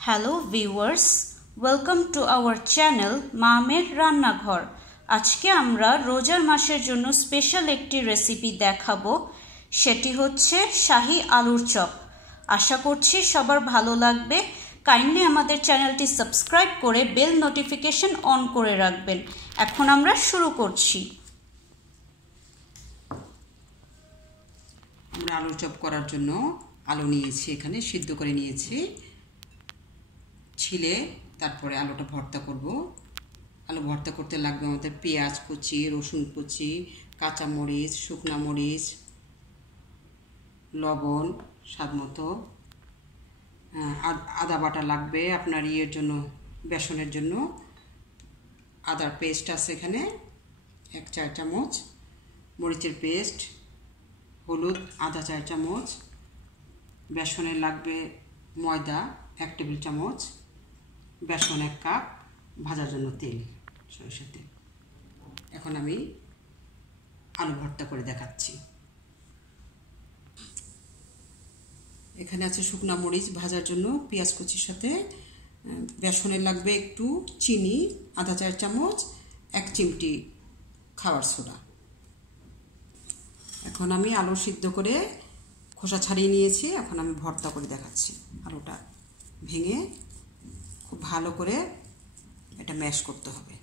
Hello viewers, welcome to our channel মামের রান্নাঘর। আজকে আমরা রোজার মাসের জন্য স্পেশাল একটি রেসিপি দেখাবো, সেটি হচ্ছে শাহী আলুর চপ। আশা করছি সবার ভালো লাগবে। কাইন্ডলি আমাদের চ্যানেলটি সাবস্ক্রাইব করে বেল নোটিফিকেশন অন করে রাখবেন। এখন আমরা শুরু করছি। আমরা আলুর চপ করার জন্য আলু নিয়েছি, এখানে সিদ্ধ করে নিয়েছি, ছিলে তারপরে আলুটা ভর্তা করব। আলু ভর্তা করতে লাগবে আমাদের পেঁয়াজ কুচি, রসুন কুচি, কাঁচামরিচ, শুকনো মরিচ, লবণ স্বাদ মতো, আদা বাটা লাগবে আপনার ইয়ের জন্য, বেসনের জন্য। আদার পেস্ট আছে এখানে 1 চা চামচ, মরিচের পেস্ট, হলুদ আধা চা চামচ, বেসনের লাগবে ময়দা 1 টেবিল চামচ, বেসন 1 কাপ, ভাজার জন্য তেল, সরিষার তেল। এখন আমি আলু ভর্তা করে দেখাচ্ছি। এখানে আছে শুকনো মরিচ ভাজার জন্য, পেঁয়াজ কুচির সাথে বেসনের লাগবে একটু, চিনি আধা চা চামচ, 1 চিমটি খাবার সোডা। এখন আমি আলু সিদ্ধ করে খোসা ছাড়িয়ে নিয়েছি, এখন আমি ভর্তা করে দেখাচ্ছি। আলুটা ভেঙে খুব ভালো করে এটা ম্যাশ করতে হবে।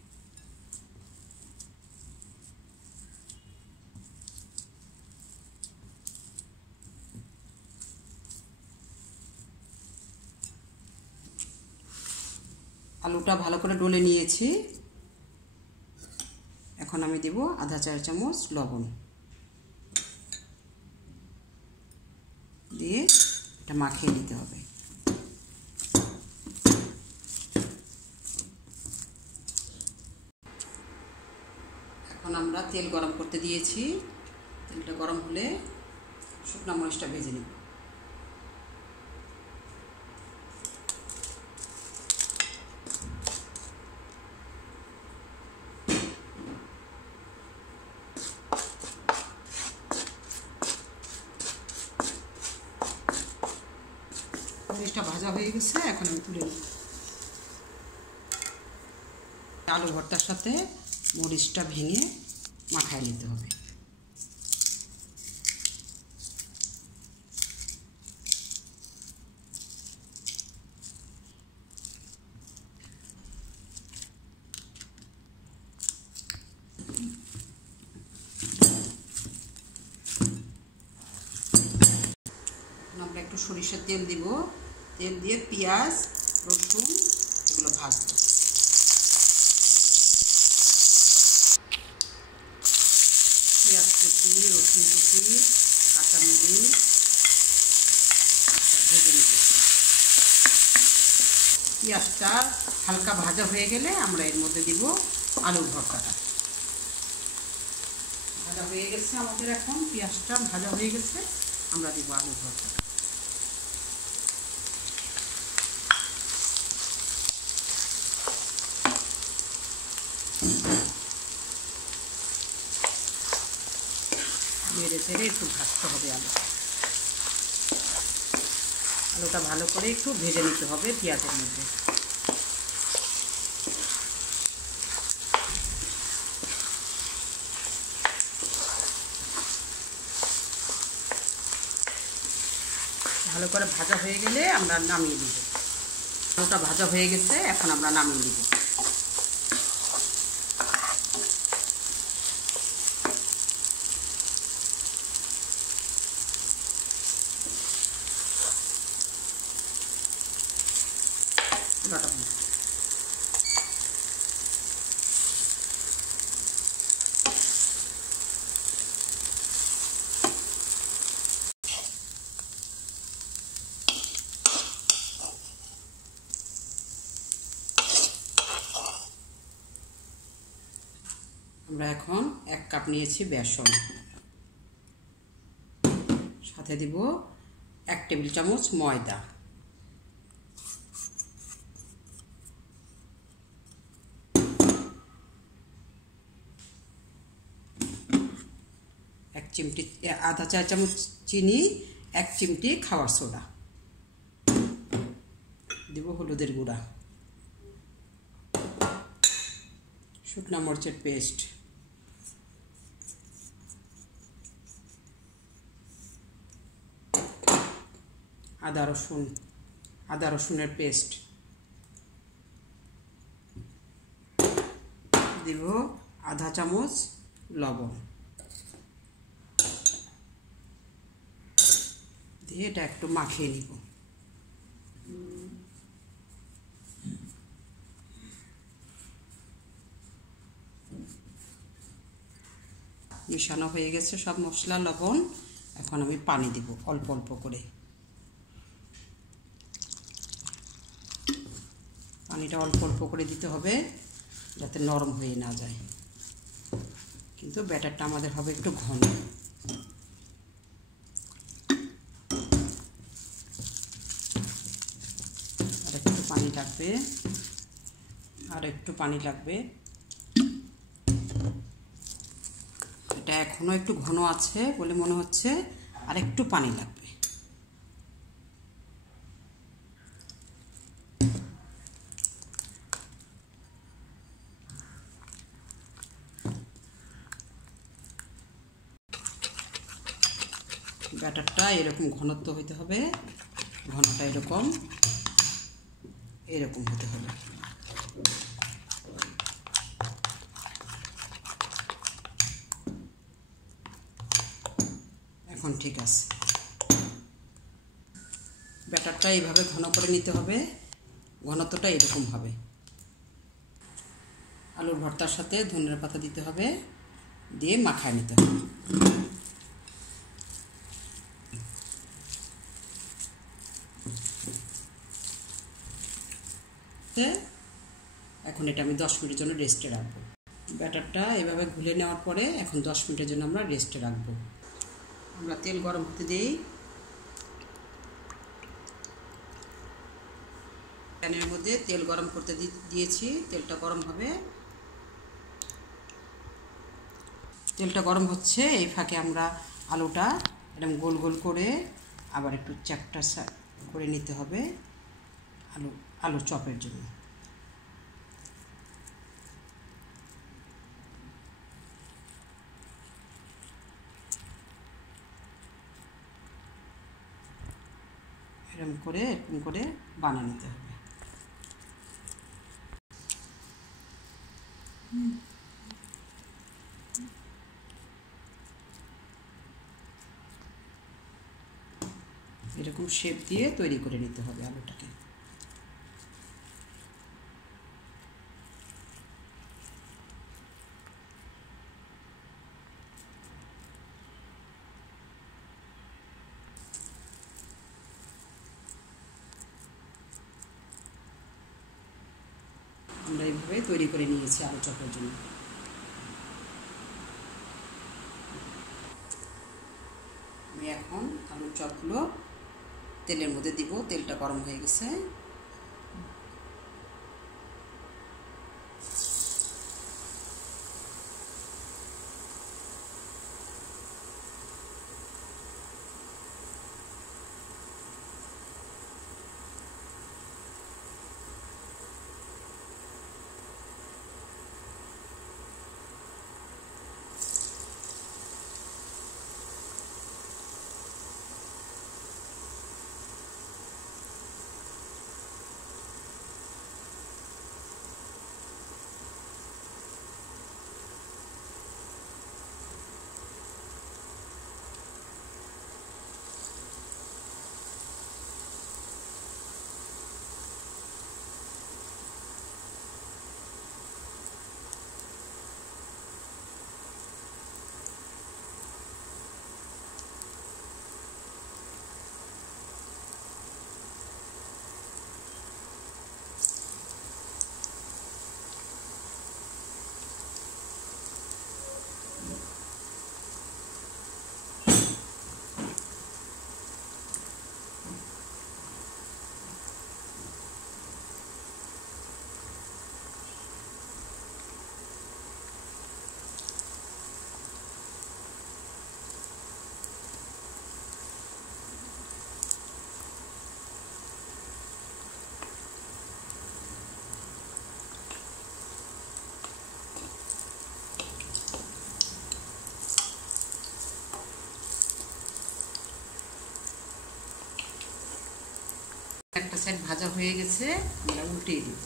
আলুটা ভালো করে ডলে নিয়েছি, এখন আমি দেব আধা চা চামচ লবণ দিয়ে এটা মাখিয়ে নিতে হবে। এখন আমরা তেল গরম করতে দিয়েছি, তেলটা গরম হলে শুকনো মরিচটা ভেজে নেব। মরিচটা ভাজা হয়ে গেছে, এখন আমি তুলে নিই। আলু ভর্তার সাথে মরিচটা ভেঙে মাখায় নিতে হবে। আমরা একটু সরিষার তেল দিব, তেল দিয়ে পেঁয়াজ রসুন এগুলো ভাজবো। পেঁয়াজ কুচি, রসুন কুচি, কাঁচামরিচ ভেজে নিব। পেঁয়াজটা হালকা ভাজা হয়ে গেলে আমরা এর মধ্যে দিব আলুর ভর্তাটা। ভাজা হয়ে গেছে আমাদের, এখন পেঁয়াজটা ভাজা হয়ে গেছে, আমরা দিব আলুর ভর্তাটা। নেড়ে চেড়ে একটু ভাজতে হবে আলুটা ভালো করে একটু ভেজে নিতে হবে পেঁয়াজের মধ্যে। ভালো করে ভাজা হয়ে গেলে আমরা নামিয়ে দিব। আলুটা ভাজা হয়ে গেছে, এখন আমরা নামিয়ে দিব। আমরা এখন 1 কাপ নিয়েছি বেসন, সাথে দিব 1 টেবিল চামচ ময়দা, 1 চিমটি আধা চা চামচ চিনি, 1 চিমটি খাবার সোডা, দেব হলুদের গুঁড়া, শুকনা মরিচের পেস্ট, আদা রসুনের পেস্ট, দেব আধা চামচ লবণ, দিয়ে এটা একটু মাখিয়ে নিব। মিশানো হয়ে গেছে সব মশলা লবণ। এখন আমি পানি দিব অল্প অল্প করে। পানিটা অল্প অল্প করে দিতে হবে যাতে নরম হয়ে না যায়, কিন্তু ব্যাটারটা আমাদের হবে একটু ঘন। আর একটু পানি লাগবে, আর একটু পানি লাগবে। এটা এখনো একটু ঘন আছে বলে মনে হচ্ছে, আর একটু পানি লাগবে। ব্যাটারটা এরকম ঘনত্ব হতে হবে, ঘনটা এরকম হতে হবে। এখন ঠিক আছে, ব্যাটারটা এইভাবে ঘন করে নিতে হবে, ঘনত্বটা এরকম হবে। আলুর ভর্তার সাথে ধনিয়ার পাতা দিতে হবে, দিয়ে মাখায় নিতে হবে। এখন এটা আমি 10 মিনিটের জন্য রেস্টে রাখবো। ব্যাটারটা এভাবে গুলে নেওয়ার পরে এখন 10 মিনিটের জন্য আমরা রেস্টে রাখবো। আমরা তেল গরম হতে দিই। প্যানের মধ্যে তেল গরম করতে দিয়েছি, তেলটা গরম হবে। তেলটা গরম হচ্ছে, এই ফাঁকে আমরা আলুটা এরকম গোল গোল করে আবার একটু চ্যাপটা করে নিতে হবে আলুর চপের জন্য। এরকম করে বানিয়ে নিতে হবে। এরকম শেপ দিয়ে তৈরি করে নিতে হবে আলুটাকে। আমরা এইভাবে তৈরি করে নিয়েছি আলু চপের জন্য। আমি এখন আলুর চপগুলো তেলের মধ্যে দিব, তেলটা গরম হয়ে গেছে। সাইড ভাজা হয়ে গেছে, আমরা উল্টিয়ে দিই।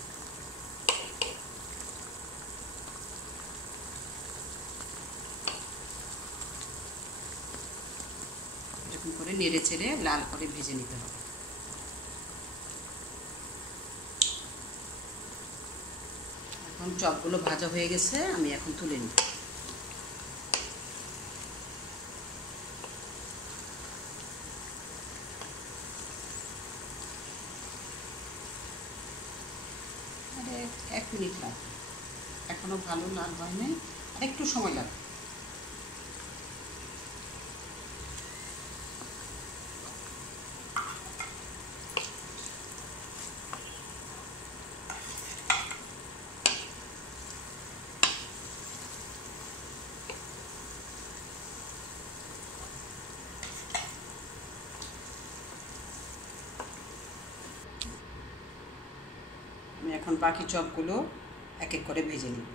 এরকম করে নেড়ে চেড়ে লাল করে ভেজে নিতে হবে। এখন চপগুলো ভাজা হয়ে গেছে, আমি এখন তুলে নিই। আরে 1 মিনিট লাগবে, এখনো ভালো লাল হয় নাই, আর একটু সময় লাগবে। আমি এখন বাকি চপগুলো এক এক করে ভেজে নিই।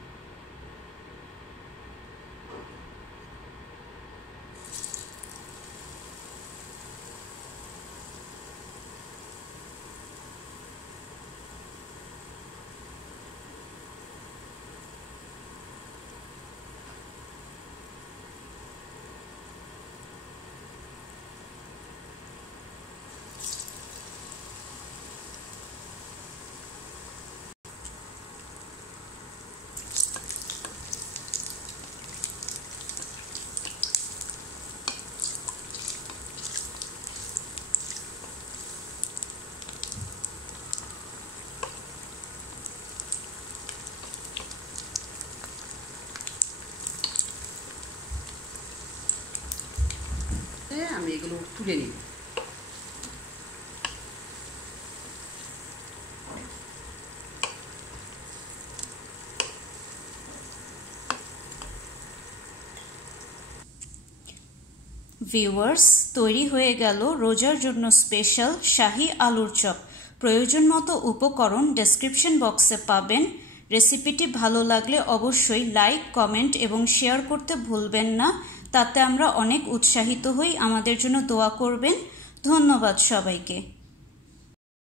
আমি এগুলো তুলে নিই। ভিউয়ার্স, তৈরি হয়ে গেল রোজার জন্য স্পেশাল শাহী আলুর চপ। প্রয়োজন মতো উপকরণ ডেসক্রিপশন বক্সে পাবেন। রেসিপিটি ভালো লাগলে অবশ্যই লাইক, কমেন্ট এবং শেয়ার করতে ভুলবেন না, তাতে আমরা অনেক উৎসাহিত হই। আমাদের জন্য দোয়া করবেন। ধন্যবাদ সবাইকে।